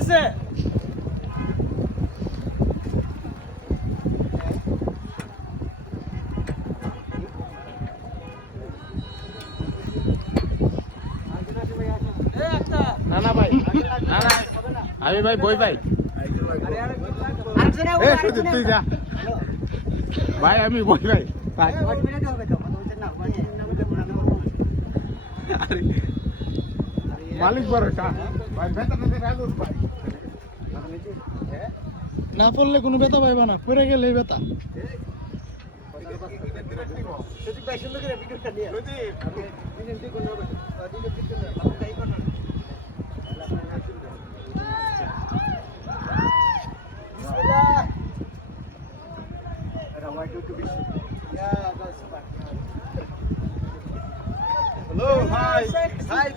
আসতেছে না না ভাই না না আমি ভাই বই ভাই তুই যা ভাই আমি বই ভাই মালিক ভরসা ভাই না পড়লে কোনো ব্যথা পাইবা না পড়ে গেলেই ব্যথা যদি